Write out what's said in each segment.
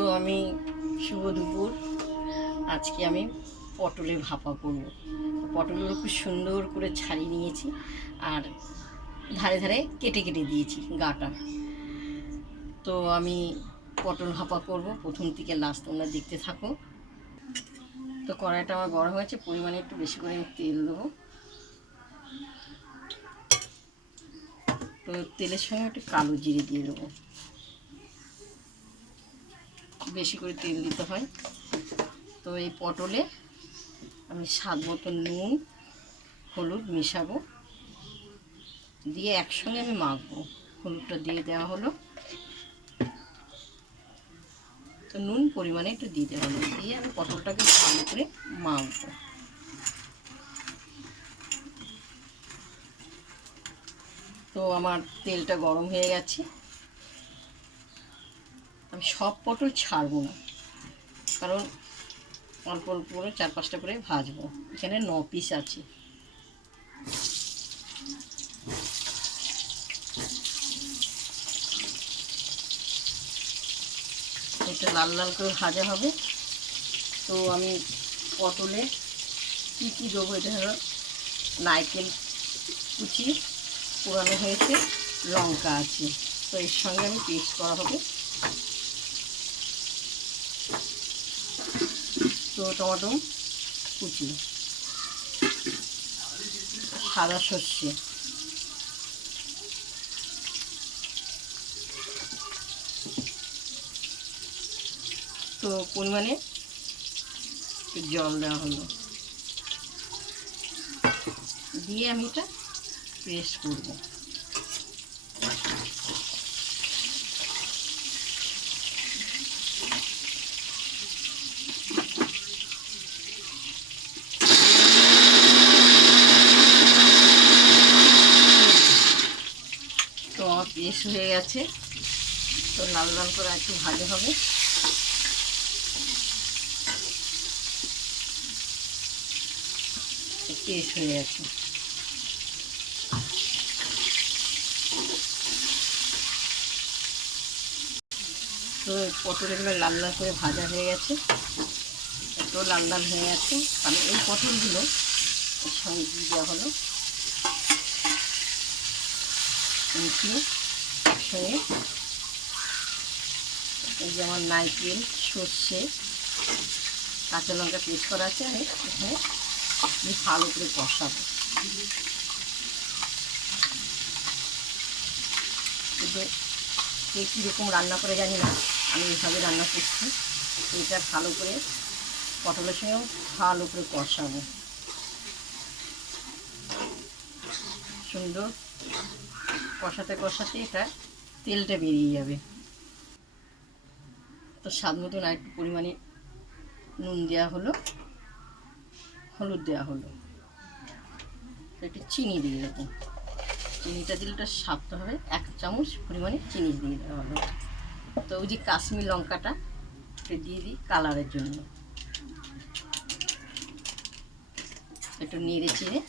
তো আমি শুভ দুপুর। আজকে আমি পটলের ভাপা করব। পটলগুলো খুব সুন্দর করে ছাড়িয়ে নিয়েছি আর ধারে ধারে কেটে কেটে দিয়েছি গাটা। তো আমি পটল ভাপা করব, প্রথম থেকে লাস্ট তোমরা দেখতে থাকো। তো কড়াইটা আমার গরম হয়েছে, পরিমাণে একটু বেশি করে আমি তেল দেবো। তো তেলের সঙ্গে একটু কালো জিরে দিয়ে দেবো, বেশি করে তেল দিতে হয়। তো এই পটলে আমি স্বাদ মতো নুন হলুদ মিশাবো, দিয়ে একসঙ্গে আমি মাখবো। হলুদটা দিয়ে দেওয়া হলো, তো নুন পরিমাণে একটু দিতে হলো, দিয়ে আমি পটলটাকে ভালো করে মাখবো। তো আমার তেলটা গরম হয়ে গেছে। আমি সব পটল ছাড়বো না, কারণ অল্প অল্প করে 4-5টা করে ভাজবো। এখানে 9 পিস আছে। এটা লাল লাল করে ভাজা হবে। তো আমি পটলে কী কী দেবো, এটা হলো নারকেল কুচি পোড়ানো হয়েছে, লঙ্কা আছে। তো এর সঙ্গে আমি পেস্ট করা হবে। তো টমেটো কুচি, সাদা সর্ষে, তো পরিমাণে জল দেওয়া হলো, দিয়ে আমি এটা পেস্ট করব। তো আমার পেস্ট হয়ে গেছে। তো লাল লাল করে একটু ভালো হবে। পেস্ট হয়ে গেছে। তো পটলগুলো লাল লাল করে ভাজা হয়ে গেছে, একটু লাল লাল হয়ে গেছে। কারণ এই পটলগুলো এর সঙ্গে দিয়ে দেওয়া হলো, মিশিয়ে একসঙ্গে এই যে আমার নারকেল সর্ষে কাঁচা লঙ্কা পেস্ট করা আছে, আমি এখানে ভালো করে কষাবো। কিন্তু কে কীরকম রান্না করে জানি না, আমি এইভাবে রান্না করছি। এটা ভালো করে পটলের সঙ্গেও ভালো করে কষাবো, সুন্দর কষাতে কষাতে এটা তেলটা বেরিয়ে যাবে। তো স্বাদ মতন আর একটু পরিমাণে নুন দেওয়া হলো, হলুদ দেওয়া হলো, একটু চিনি দিয়ে দেবো। চিনিটা দিলে ওটা স্বাদটা হবে, 1 চামচ পরিমাণে চিনি দিয়ে দেওয়া হলো। তো ওই যে কাশ্মীর লঙ্কাটা একটু দিয়ে দিই কালারের জন্য। একটু নেড়ে চেড়ে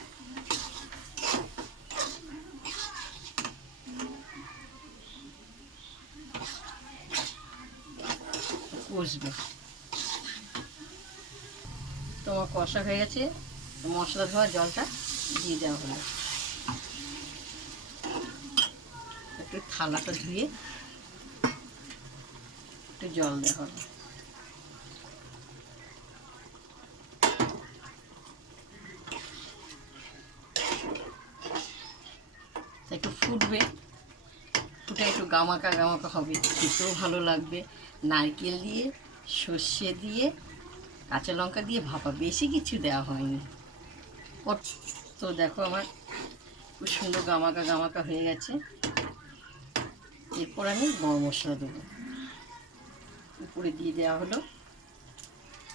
কষবে। তো আমার কষা হয়ে গেছে, মশলা ধোয়া জলটা দিয়ে দেওয়া হলো। একটু থালাটা ধুয়ে একটু জল দেওয়া হলো। একটু ফুটবে, ফুটে একটু গামাকা গামাকা হবে, খেতেও ভালো লাগবে। নারকেল দিয়ে সর্ষে দিয়ে কাঁচা লঙ্কা দিয়ে ভাপা, বেশি কিছু দেওয়া হয়নি। তো দেখো আমার খুব সুন্দর গামাকা গামাকা হয়ে গেছে। এরপর আমি গরম মশলা দেবো, উপরে দিয়ে দেওয়া হলো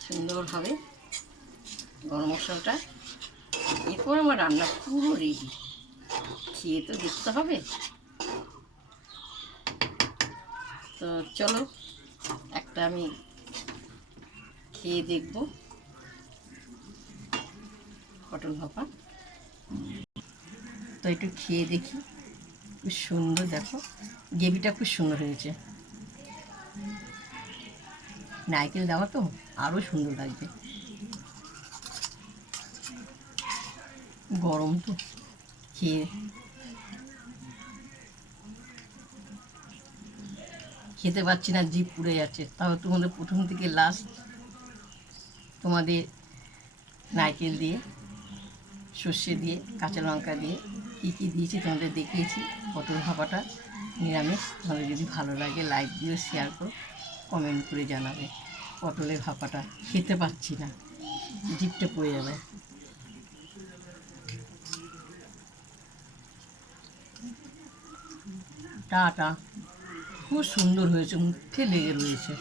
সুন্দরভাবে গরম মশলাটা। এরপর আমার রান্না পুরো রেডি, খেয়ে তো দেখতে হবে। তো চলো একটা আমি খেয়ে দেখবো পটল ভাপা। তো একটু খেয়ে দেখি, খুব সুন্দর, দেখো গ্রেভিটা খুব সুন্দর হয়েছে। নারকেল দেওয়া তো আরও সুন্দর লাগবে। গরম তো খেয়ে খেতে পারছি না, জিভ পুড়ে যাচ্ছে। তাও তোমাদের প্রথম থেকে লাস্ট তোমাদের নারকেল দিয়ে, সর্ষে দিয়ে, কাঁচা লঙ্কা দিয়ে কী কী দিয়েছি তোমাদের দেখিয়েছি। পটল ভাপাটা নিরামিষ। তোমাদের যদি ভালো লাগে লাইক দিও, শেয়ার করো, কমেন্ট করে জানাবে। পটলের ভাপাটা খেতে পাচ্ছি না, জিভটা পড়ে যাবে। টাটা। খুব সুন্দর হয়েছে, মুখে লেগে রয়েছে।